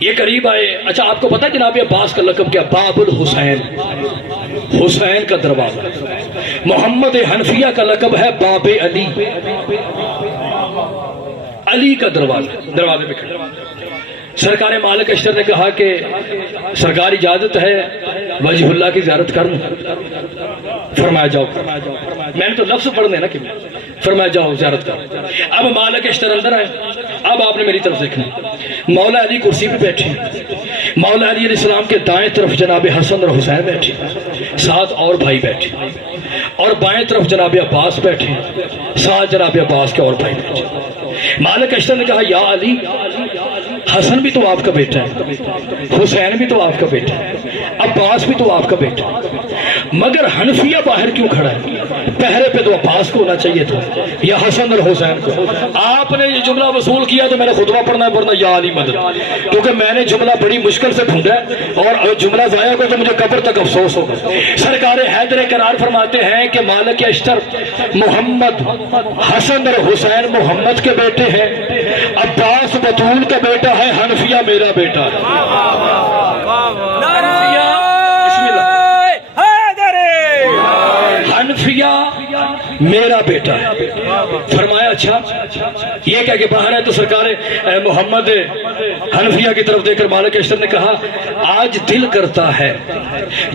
یہ قریب آئے. اچھا آپ کو پتا جناب عباس کا لقب کیا؟ باب الحسین، حسین کا دروازہ. محمد حنفیہ کا لقب ہے باب علی، علی کا دروازہ، دروازے پہ کھڑا. سرکار مالک اشتر نے کہا کہ سرکار اجازت ہے وجہ اللہ کی زیارت کروں؟ فرمایا جاؤ. میں نے تو لفظ پڑھنے نا کہ فرمایا جاؤ زیارت کر. اب مالک اشتر اندر آئے. اب آپ نے میری طرف دیکھنا. مولا علی کرسی پہ بیٹھے، مولا علی علیہ السلام کے دائیں طرف جناب حسن اور حسین بیٹھے، ساتھ اور بھائی بیٹھے، اور بائیں طرف جناب عباس بیٹھے، ساتھ جناب عباس کے اور بھائی بیٹھے. مالک اشتر نے کہا یا علی، حسن بھی تو آپ کا بیٹا ہے، حسین بھی تو آپ کا بیٹا ہے، عباس بھی تو آپ کا بیٹا ہے، مگر حنفیہ باہر کیوں کھڑا ہے؟ پہرے پہ تو عباس کو ہونا چاہیے تھا یا حسن اور حسین کو. آپ نے یہ جملہ وصول کیا تو میں نے خطبہ پڑھنا ہے، ورنہ یا علی مدد، کیونکہ میں نے جملہ بڑی مشکل سے ڈھونڈا اور اگر جملہ ضائع ہوگا تو مجھے قبر تک افسوس ہوگا. سرکار حیدر قرار فرماتے ہیں کہ مالک اشتر محمد حسن اور حسین محمد کے بیٹے ہیں، عباس بطول کا بیٹا ہے، حنفیہ میرا بیٹا ہے. حنفیہ میرا بیٹا ہے. فرمایا اچھا یہ کہہ کے باہر ہے تو سرکار محمد حنفیہ کی طرف دیکھ کر مالک اشتر نے کہا آج دل کرتا ہے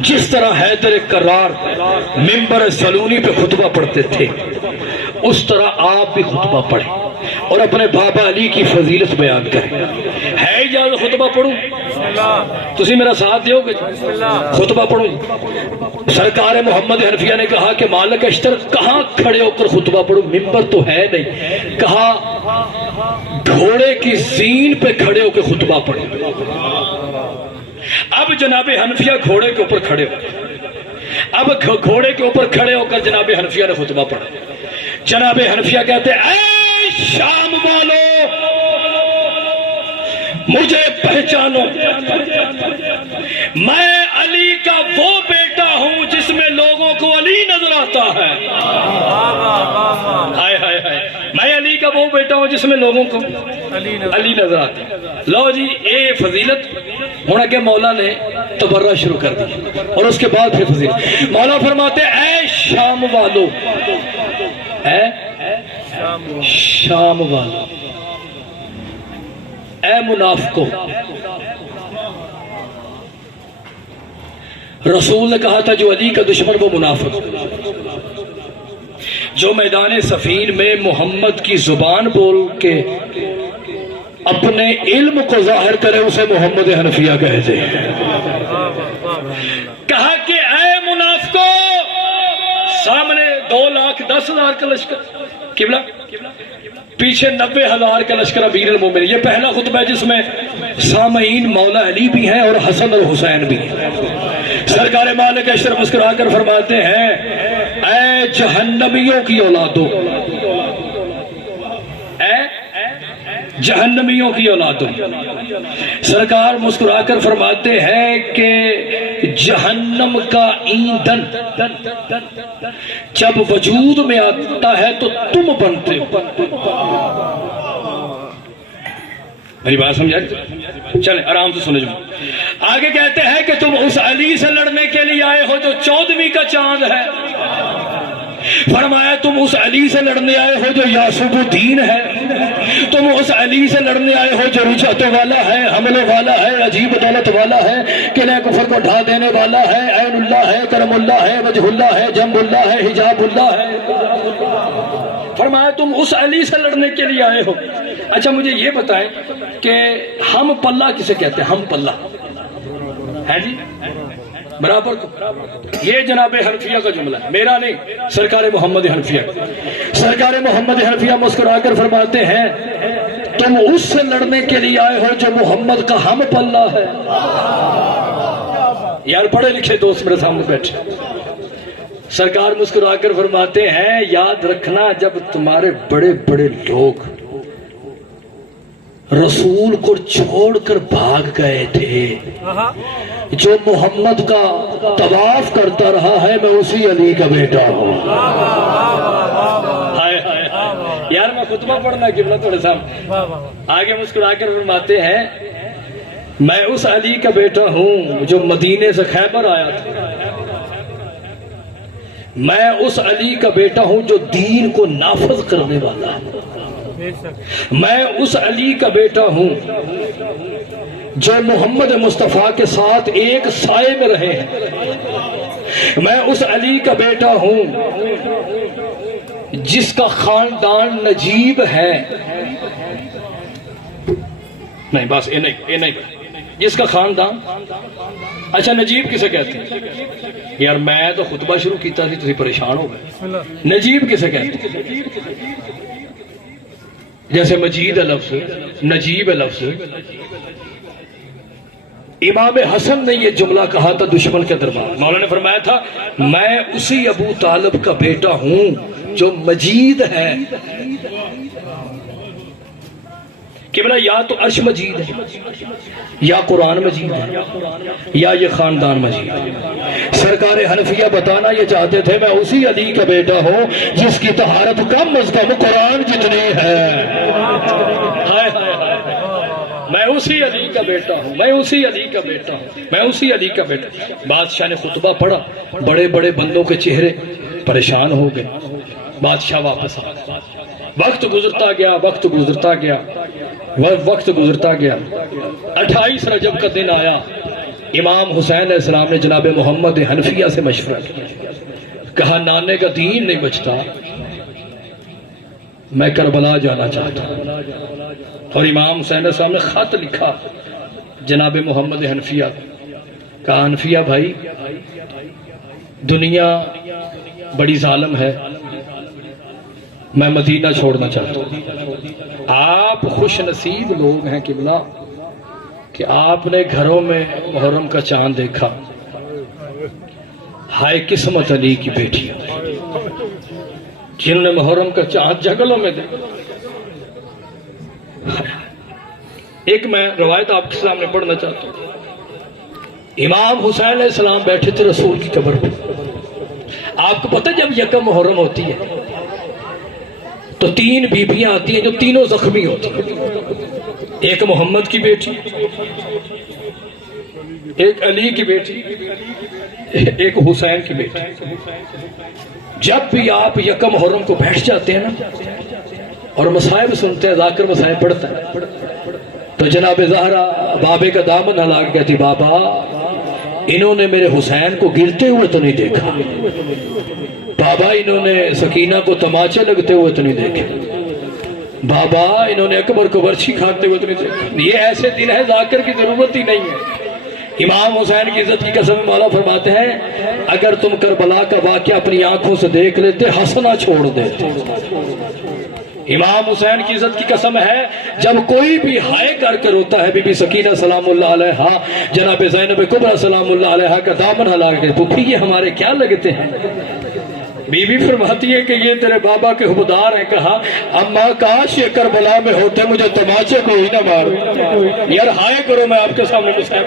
جس طرح حیدر قرار منبر سلونی پہ خطبہ پڑھتے تھے اس طرح آپ بھی خطبہ پڑھیں اور اپنے بابا علی کی فضیلت بیان کریں. ہے اجازت خطبہ پڑھوں؟ تسی میرا ساتھ دیو گے؟ خطبہ پڑھوں. سرکار محمد حنفیہ نے کہا کہ مالک اشتر کہاں کھڑے ہو کر خطبہ پڑھوں؟ ممبر تو ہے نہیں. کہا گھوڑے کی زین پہ کھڑے ہو کے خطبہ پڑھیں. اب جناب حنفیہ گھوڑے کے اوپر کھڑے ہو، اب گھوڑے کے اوپر کھڑے ہو کر جناب حنفیہ نے خطبہ پڑھا. جناب حنفیہ کہتے ہیں اے شام والو مجھے پہچانو، میں علی کا وہ بیٹا ہوں جس میں لوگوں کو علی نظر آتا ہے. ہائے ہائے ہائے، میں علی کا وہ بیٹا ہوں جس میں لوگوں کو علی نظر آتا ہے. لو جی اے فضیلت ہونا کہ مولا نے تبرہ شروع کر دی اور اس کے بعد پھر فضیلت. مولا فرماتے اے شام والو، اے شام والو، اے منافقو. رسول نے کہا تھا جو علی کا دشمن وہ منافق، جو میدان صفین میں محمد کی زبان بول کے اپنے علم کو ظاہر کرے اسے محمد حنفیہ کہتے ہیں. کہا کہ اے منافقو، سامنے 2,10,000 کا لشکر قبلہ، پیچھے 90,000 کا لشکر امیر المومنین. یہ پہلا خطبہ ہے جس میں سامعین مولا علی بھی ہیں اور حسن اور حسین بھی ہیں. سرکار مالک اشتر مسکرا کر فرماتے ہیں اے جہنمیوں کی اولادوں، اے جہنمیوں کی اولادوں. سرکار مسکرا کر فرماتے ہیں کہ جہنم کا ایندھن جب وجود میں آتا ہے تو تم بنتے ہو. میری بات سمجھا؟ چلیں آرام سے سنیں. آگے کہتے ہیں کہ تم اس علی سے لڑنے کے لیے آئے ہو جو 14ویں کا چاند ہے. فرمایا تم اس علی سے لڑنے آئے ہو جو یاسب الدین ہے، تم اس علی سے لڑنے آئے ہو جو رجعت والا ہے، حمل والا ہے، عجیب دولت والا ہے، قلعہ کفر کو ڈھا دینے والا ہے، عین اللہ ہے، کرم اللہ ہے، وجہ اللہ ہے، جنب اللہ ہے، حجاب اللہ ہے. فرمایا تم اس علی سے لڑنے کے لیے آئے ہو. اچھا مجھے یہ بتائیں کہ ہم پلہ کسے کہتے ہیں؟ ہم پلہ ہے جی برابر کو. یہ جناب حنفیہ کا جملہ ہے، میرا نہیں، سرکار محمد حنفیہ. سرکار محمد حنفیہ مسکرا کر فرماتے ہیں تم اس سے لڑنے کے لیے آئے ہو جو محمد کا ہم پلہ ہے. یار پڑھے لکھے دوست میرے سامنے بیٹھے. سرکار مسکرا کر فرماتے ہیں یاد رکھنا جب تمہارے بڑے بڑے لوگ رسول کو چھوڑ کر بھاگ گئے تھے، جو محمد کا طواف کرتا رہا ہے میں اسی علی کا بیٹا ہوں. یار میں خطبہ پڑھنا قبلہ تھوڑے سامنے آگے مسکرا کر فرماتے ہیں میں اس علی کا بیٹا ہوں جو مدینے سے خیبر آیا تھا، میں اس علی کا بیٹا ہوں جو دین کو نافذ کرنے والا ہے، میں اس علی کا بیٹا ہوں جو محمد مصطفیٰ کے ساتھ ایک سائے میں رہے ہیں، میں اس علی کا بیٹا ہوں جس کا خاندان نجیب ہے، نہیں بس یہ نہیں جس کا خاندان، اچھا نجیب کسے کہتے ہیں؟ یار میں تو خطبہ شروع کیتا تھی تسی پریشان ہو گئے، نجیب کسے کہتے ہیں؟ جیسے مجید ہے لفظ، نجیب ہے لفظ۔ امام حسن نے یہ جملہ کہا تھا دشمن کے دربار، مولا نے فرمایا تھا میں اسی ابو طالب کا بیٹا ہوں جو مجید ہے، کہ بلا یا تو عرش مجید ہے، یا قرآن مجید ہے، یا یہ خاندان مجید ہے۔ سرکار حنفیہ بتانا یہ چاہتے تھے میں اسی علی کا بیٹا ہوں جس کی طہارت کم از کم قرآن جتنی ہے، میں اسی علی کا بیٹا ہوں، میں اسی علی کا بیٹا ہوں، میں اسی علی کا بیٹا ہوں۔ بادشاہ نے خطبہ پڑھا، بڑے بڑے بندوں کے چہرے پریشان ہو گئے، بادشاہ واپس آ گیا۔ وقت گزرتا گیا، وقت گزرتا گیا، وقت گزرتا گیا۔ 28 رجب کا دن آیا، امام حسین علیہ السلام نے جناب محمد حنفیہ سے مشورہ کیا، کہا نانے کا دین نہیں بچتا، میں کربلا جانا چاہتا ہوں۔ اور امام حسین علیہ السلام نے خط لکھا جناب محمد حنفیہ، کہا حنفیہ بھائی دنیا بڑی ظالم ہے، میں مدینہ چھوڑنا چاہتا ہوں۔ آپ خوش نصیب لوگ ہیں قبلہ کہ آپ نے گھروں میں محرم کا چاند دیکھا، ہائے قسمت علی کی بیٹی جنہوں نے محرم کا چاند جنگلوں میں دیکھا۔ ایک میں روایت آپ کے سامنے پڑھنا چاہتا ہوں۔ امام حسین علیہ السلام بیٹھے تھے رسول کی قبر پر۔ آپ کو پتہ جب یکم محرم ہوتی ہے تو 3 بیبیاں آتی ہیں جو تینوں زخمی ہوتی ہیں، ایک محمد کی بیٹی، ایک علی کی بیٹی، ایک حسین کی بیٹی۔ جب بھی آپ یکم محرم کو بیٹھ جاتے ہیں نا اور مصائب سنتے ہیں، ذاکر مصائب پڑھتا ہے، تو جناب زہرا بابے کا دامن ہلا کے کہتی بابا انہوں نے میرے حسین کو گرتے ہوئے تو نہیں دیکھا، بابا انہوں نے سکینہ کو تماچے لگتے ہوئے تو نہیں دیکھے، بابا انہوں نے اکبر کو برچھی کھاتے ہوئے تو نہیں دیکھا۔ یہ ایسے دن ہے ذاکر کی ضرورت ہی نہیں ہے۔ امام حسین کی عزت کی قسم مولا فرماتے ہیں اگر تم کربلا کا واقعہ اپنی آنکھوں سے دیکھ لیتے ہنسنا چھوڑ دیتے۔ امام حسین کی عزت کی قسم ہے جب کوئی بھی ہائے کر کے روتا ہے، بی بی سکینہ سلام اللہ علیہا، جناب زینب کبریٰ سلام اللہ علیہا کا دامن ہلا کے پھوپھی یہ ہمارے کیا لگتے ہیں؟ بی بی فرماتی ہے کہ یہ تیرے بابا کے حبدار ہیں، کہا اما کاش یہ کربلا میں ہوتے مجھے تماچے کو ہی نہ مار، یار ہائے کرو میں آپ کے سامنے مسائب۔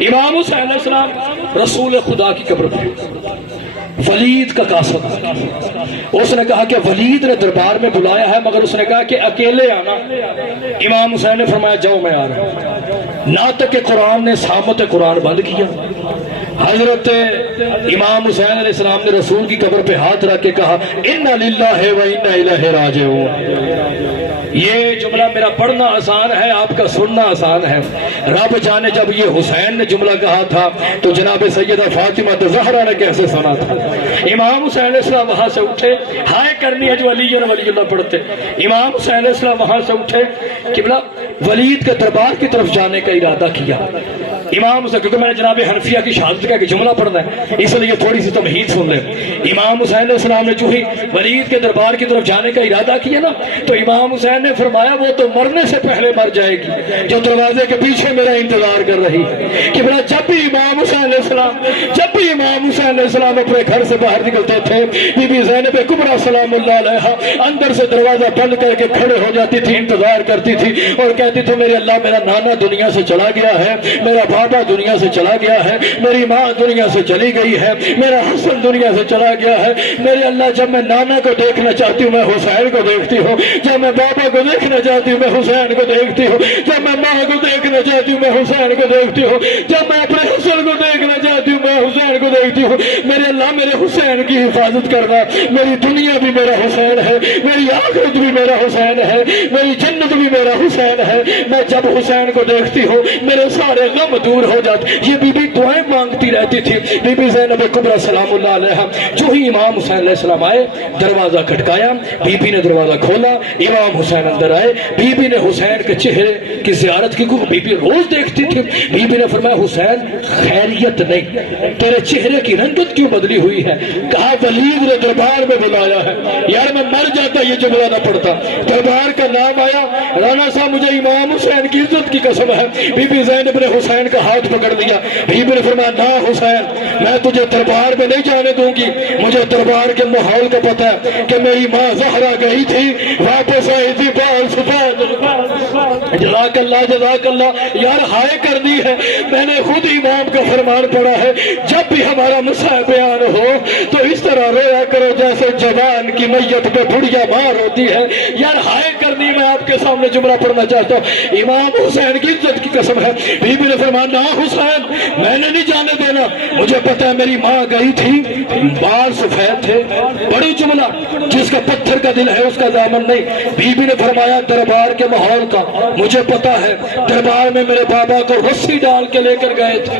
امام حسین علیہ السلام رسول خدا کی قبر پر ولید کا قاصد، اس نے کہا کہ ولید نے دربار میں بلایا ہے مگر اس نے کہا کہ اکیلے آنا۔ امام حسین نے فرمایا جاؤ میں آ رہا ہوں۔ ناطق قرآن نے صامت قرآن بند کیا۔ حضرت امام حسین علیہ السلام نے رسول کی قبر پہ ہاتھ رکھ کے کہا اِنَّ لِلَّهِ وَإِنَّ إِلَيْهِ رَاجِعُونَ۔ یہ جملہ میرا پڑھنا آسان ہے، آپ کا سننا آسان ہے۔ رب جانے جب یہ حسین نے جملہ کہا تھا تو جناب سیدہ فاطمہ زہرا نے کیسے سنا تھا۔ امام حسین علیہ السلام وہاں سے اٹھے، ہائے کرنی ہے جو ولی اللہ پڑھتے۔ امام حسین علیہ السلام وہاں سے اٹھے، قبلہ ولید کے دربار کی طرف جانے کا ارادہ کیا۔ امام حسین، کیونکہ میں نے جناب حنفیہ کی شہادت کا جملہ پڑھنا ہے اس لیے تھوڑی سی تمہید سن لیں۔ امام حسین علیہ السلام نے جو ہی ولید کے دربار کی طرف جانے کا ارادہ کیا نا تو امام حسین نے فرمایا وہ تو مرنے سے پہلے مر جائے گی جو دروازے کے پیچھے میرا انتظار کر رہی ہے۔ کہ بڑا جب بھی امام حسین علیہ السلام اپنے گھر سے باہر نکلتے تھے، بی بی زینب کبریٰ سلام اللہ علیہا اندر سے دروازہ بند کر کے کھڑے ہو جاتی تھی، انتظار کرتی تھی اور کہتی تھی میرے اللہ میرا نانا دنیا سے چلا گیا ہے، میرا بابا دنیا سے چلا گیا ہے، میری ماں دنیا سے چلی گئی ہے، میرا حسن دنیا سے چلا گیا ہے۔ میرے اللہ جب میں نانا کو دیکھنا چاہتی ہوں میں حسین کو دیکھتی ہوں، جب میں بابا کو دیکھنا چاہتی ہوں میں حسین کو دیکھتی ہوں، جب میں ماں کو دیکھنا چاہتی ہوں میں حسین کو دیکھتی ہوں، جب میں اپنے حسن کو دیکھنا چاہتی ہوں میں حسین کو دیکھتی ہوں۔ میرے اللہ میرے حسین کی حفاظت کرنا، میری دنیا بھی میرا حسین ہے، میری آخرت بھی میرا حسین ہے، میری جنت بھی میرا حسین ہے۔ میں جب حسین کو دیکھتی ہوں میرے سارے غم دور ہو جاتے۔ یہ بی بی دعائیں مانگتی رہتی تھی، بی بی زینب کبریٰ سلام اللہ علیہا۔ جو ہی امام حسین علیہ السلام آئے دروازہ کھٹکایا، بی بی نے دروازہ کھولا، امام حسین اندر آئے، بی بی نے حسین کے چہرے کی زیارت کی، کیونکہ بی بی روز دیکھتی تھی۔ بی بی نے فرمایا حسین خیریت نہیں، تیرے چہرے کی رنگت کیوں بدلی ہوئی ہے؟ کہا ولید نے دربار میں بلایا ہے، یار میں مر جاتا یہ جملہ نہ پڑتا۔ دربار کا نام آیا، رانا صاحب مجھے امام حسین کی عزت کی قسم ہے۔ بی بی زینب نے حسین کا ہاتھ پکڑ لیا، بی بی نے فرمایا نہ حسین میں تجھے دربار میں نہیں جانے دوں گی، مجھے دربار کے ماحول کا پتہ ہے کہ میری ماں زہرا گئی تھی واپس آئی تھی بال سفید۔ جزاک اللہ جزاک اللہ، یار ہائے کر دی ہے۔ میں نے خود امام کا فرمان پڑھا ہے جب بھی ہمارا مسئلہ بیان ہو تو اس طرح رویا کرو جیسے جوان کی میت پہ بڑھیا ماں روتی ہے۔ یار ہائے کرنی میں آپ کے سامنے جملہ پڑھنا چاہتا ہوں، امام حسین کی عزت کی قسم ہے۔ بی بی نے فرمایا نہ حسین میں نے نہیں جانے دینا، مجھے پتہ ہے میری ماں گئی تھی بال سفید تھے۔ بڑی جملہ، جس کا پتھر کا دل ہے اس کا دامن نہیں۔ بی بی نے فرمایا دربار کے ماحول کا مجھے پتا ہے، دربار میں میرے بابا کو رسی ڈال کے لے کر گئے تھے،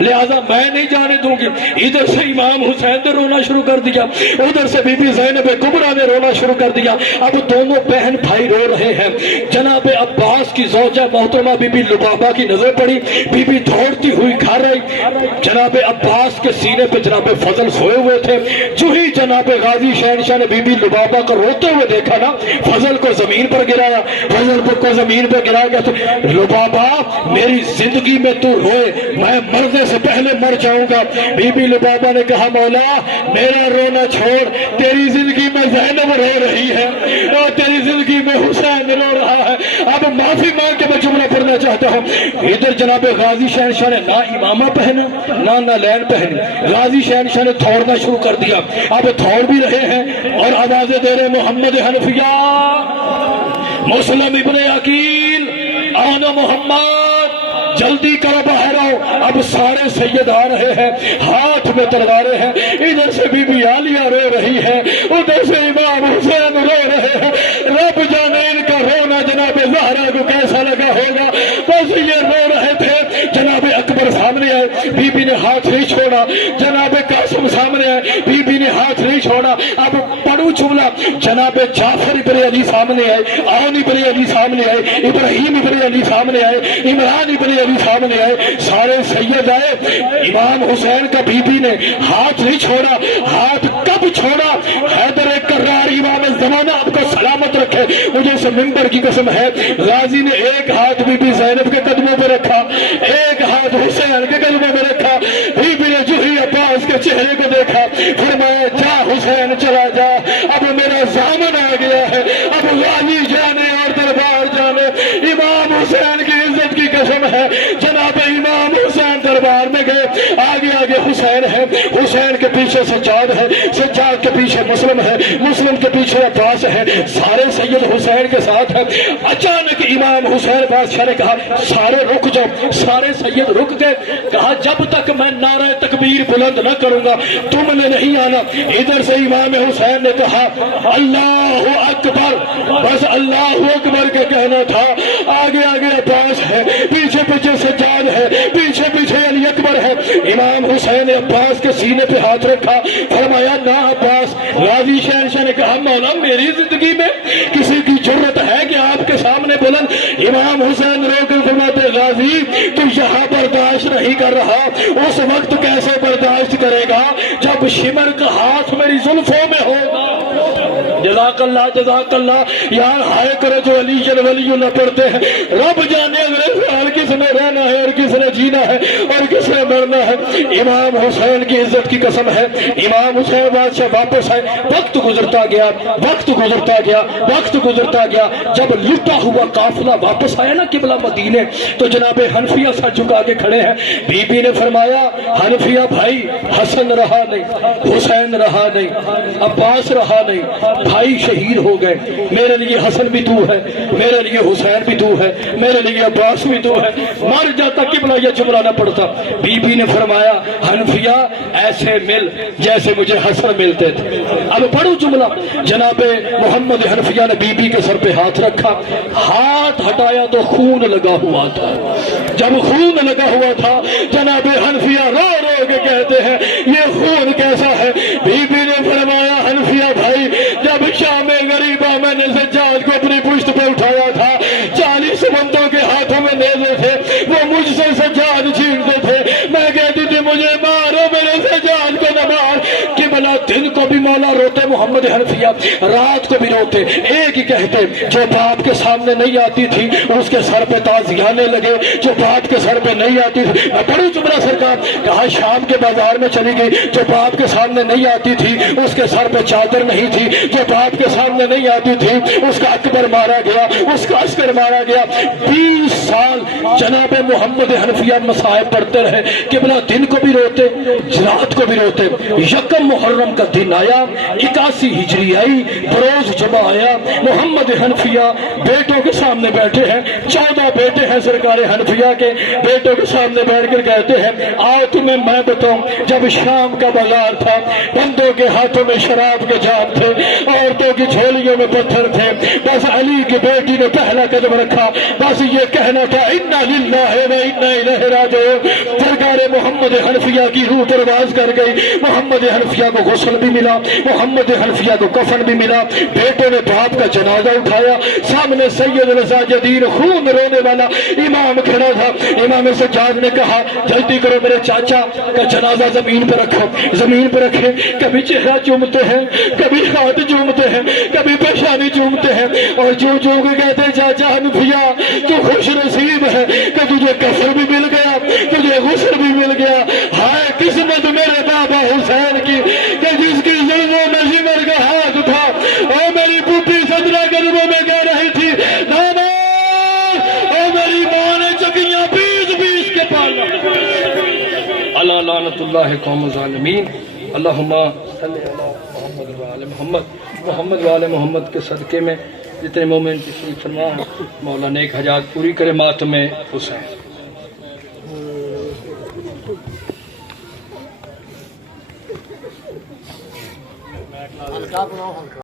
لہذا میں نہیں جانے دوں گی۔ ادھر سے امام حسین نے رونا شروع کر دیا، ادھر سے بی بی زینب کبریٰ نے رونا شروع کر دیا۔ اب دونوں بہن بھائی رو رہے ہیں۔ جناب عباس کی زوجہ محترمہ بی بی لبابہ کی نظر پڑی، بی بی دوڑتی ہوئی گھر آئی۔ جناب عباس کے سینے پہ جناب فضل سوئے ہوئے تھے۔ جو ہی جناب غازی شہنشاہ نے بی بی لبابہ کو روتے ہوئے دیکھا نا، فضل کو زمین پر گرایا، فضل کو زمین پر گرایا گیا تو لبابہ میری زندگی میں تو روئے، میں مرنے سے پہلے مر جاؤں گا۔ بی بی لبابہ نے کہا مولا میرا رونا چھوڑ، تیری زندگی میں زینب رو رہی ہے اور تیری زندگی میں حسین رو رہا ہے۔ اب معافی مانگ کے میں جملہ پڑھنا چاہتا ہوں۔ ادھر جناب غازی شہنشاہ نے نہ امامہ پہنا نہ نالین پہنی، غازی شہنشاہ نے تھوڑنا شروع کر دیا۔ اب تھوڑ بھی رہے ہیں اور آوازیں دے رہے محمد حنفیہ، مسلم ابن عقیل، آنا محمد، جلدی کرو باہر آؤ۔ اب سارے سید آ رہے ہیں، ہاتھ میں تلواریں ہیں۔ ادھر سے بی بی عالیہ رو رہی ہے، ادھر سے امام حسین رو رہے ہیں۔ رب جانے ان کا رونا جناب زہرا کو کیسا لگا ہوگا، بس یہ رو رہے تھے۔ جناب اکبر سامنے آئے، بی بی نے ہاتھ نہیں چھوڑا۔ جناب قاسم سامنے آئے، بی بی نے ہاتھ نہیں چھوڑا۔ اب پڑھو جملہ، جناب جعفر ابن علی سامنے آئے، عون ابن علی سامنے آئے، ابراہیم ابن علی سامنے آئے، عمران ابن علی سامنے آئے، سارے سید آئے۔ امام حسین کا بی بی نے ہاتھ نہیں چھوڑا۔ ہاتھ کب چھوڑا؟ حیدر کرار امام زمانہ آپ کو سلامت رکھے، مجھے اس منبر کی قسم ہے، غازی نے ایک ہاتھ بی بی زینب کے قدموں پہ رکھا، ایک ہاتھ حسین کے قدموں پہ رکھا۔ بی بی نے جو ہی عباس کے چہرے کو دیکھا فرمایا جا حسین چلا جا، اب میرا زامن آ گیا ہے، اب غازی جانے اور دربار جانے۔ امام حسین کی عزت کی قسم ہے، جناب امام حسین دربار میں گئے، آگے آگے حسین ہے، حسین کے پیچھے سجاد ہے، سجاد کے پیچھے مسلم ہے، مسلم کے پیچھے عباس ہے، سارے سید حسین کے ساتھ ہیں۔ اچانک امام حسین بادشاہ نے کہا سارے رک جاؤ، سارے سید رک گئے۔ کہا جب تک میں نعرہ تکبیر بلند نہ کروں گا تم نے نہیں آنا۔ ادھر سے امام حسین نے کہا اللہ اکبر، بس اللہ اکبر کے کہنا تھا۔ آگے آگے عباس ہے، پیچھے پیچھے سجاد ہے، پیچھے پیچھے علی اکبر ہے۔ امام حسین نے عباس کے سینے پہ ہاتھ رکھا، فرمایا نہ عباس۔ غازی شہنشاہ نے کہا مولا میری زندگی میں کسی کی جرت ہے کہ آپ کے سامنے بلند؟ امام حسین رو کر فرماتے غازی تو یہاں برداشت نہیں کر رہا، اس وقت کیسے برداشت کرے گا جب شمر کا ہاتھ میری زلفوں میں ہوگا۔ جزاک اللہ جزاک اللہ، یار ہائے کرو جو علی ولی نہ پڑھتے ہیں، رب جانے اگلے سال کی کس نے رہنا ہے اور کس نے جینا ہے اور کس نے مرنا ہے۔ امام حسین کی عزت کی قسم ہے، امام حسین بادشاہ واپس آئے، وقت گزرتا گیا، وقت گزرتا گیا، وقت گزرتا گیا۔ جب لٹا ہوا قافلہ واپس آیا نا قبلہ مدینے، تو جناب حنفیہ سر جھکا کے کھڑے ہیں۔ بی بی نے فرمایا حنفیہ بھائی، حسن رہا نہیں، حسین رہا نہیں، عباس رہا نہیں، بھائی شہید ہو گئے، میرے لیے حسن بھی تو ہے، میرے لیے حسین بھی تو ہے، میرے لیے عباس بھی تو ہے، مر جاتا قبلہ یہ جملہ نہ پڑتا۔ بی بی نے فرمایا حنفیہ ایسے مل جیسے مجھے حسن ملتے تھے۔ اب پڑھو جملہ، جناب محمد حنفیہ نے بی بی کے سر پہ ہاتھ رکھا، ہاتھ ہٹایا تو خون لگا ہوا تھا۔ جب خون لگا ہوا تھا جناب حنفیہ رو رو کے کہتے ہیں یہ خون کیسا ہے؟ بی بی نے فرمایا حنفیہ بھائی، جب شام غریبہ میں نے سجاد کو اپنی پشت پہ اٹھایا تھا، 40 بندوں کے ہاتھوں میں نیزے تھے، وہ مجھ سے سجاد چھینتے تھے، میں کہتی تھی مجھے مارو، میرے سجاد کو نہ مار۔ قبلہ دن کو بھی مولا روتے محمد حنفیہ، رات کو بھی روتے، ایک ہی کہتے جو باپ کے سامنے نہیں آتی تھی اس کے سر پہ تازیانے لگے، جو باپ کے سر پہ نہیں آتی تھی۔ میں پڑھوں جملہ سرکار، کہا شام کے بازار میں چلی گئی، جو باپ کے سامنے نہیں آتی تھی اس کے سر پہ چادر نہیں تھی، جو باپ کے سامنے نہیں آتی تھی اس کا اکبر مارا گیا، اس کا عسکر مارا گیا۔ 20 سال جناب محمد حنفیہ مصائب پڑھتے رہے، قبلہ دن کو بھی روتے رات کو بھی روتے۔ یکم محرم کا دن آیا، 81 ہجری آئی، بروز جمعہ آیا، محمد حنفیہ بیٹوں کے سامنے بیٹھے ہیں، 14 بیٹے ہیں سرکار حنفیہ کے، بیٹوں کے سامنے بیٹھ کر کہتے ہیں آؤ تمہیں میں بتاؤں، جب شام کا بازار تھا، بندوں کے ہاتھوں میں شراب کے جام تھے، عورتوں کی جھولیوں میں پتھر تھے، بس علی کی بیٹی نے پہلا قدم رکھا، بس یہ کہنا تھا انا للہ و انا الیہ راجعون۔ سرکار محمد حنفیہ کی روح پرواز کر گئی، محمد حنفیہ کو غسل بھی ملا، محمد حنفیہ کو کفن بھی ملا۔ بیٹوں نے باپ کا جنازہ اٹھایا، سامنے سید الساجدین خون رونے والا امام کھڑا تھا۔ امام سجاد نے کہا جلدی کرو میرے چاچا کا جنازہ زمین پہ رکھو، زمین پہ رکھے، کبھی چہرہ چومتے ہیں، کبھی ہاتھ چومتے ہیں، کبھی پیشانی چومتے ہیں، اور جو کے کہتے ہیں چاچا حنفیہ تو خوش نصیب ہے کہ تجھے کفن بھی مل گیا، تجھے غسل بھی مل گیا۔ ہائے قسمت میرے بابا حسین کی کہ جس کی ظلموں میں زمر کا ہاتھ تھا، اور میری پوپھی صدرہ قدموں میں کہہ رہی تھی نانا، اور میری ماں نے چکیاں بیس کے پالا۔ اللہ لعنت اللہ قوم ظالمین۔ اللہم صلی علی محمد وعلی محمد، محمد وعلی محمد کے صدقے میں جتنے مومن تشریف فرما ہے مولا نیک حاجات پوری کرے ماتم حسین۔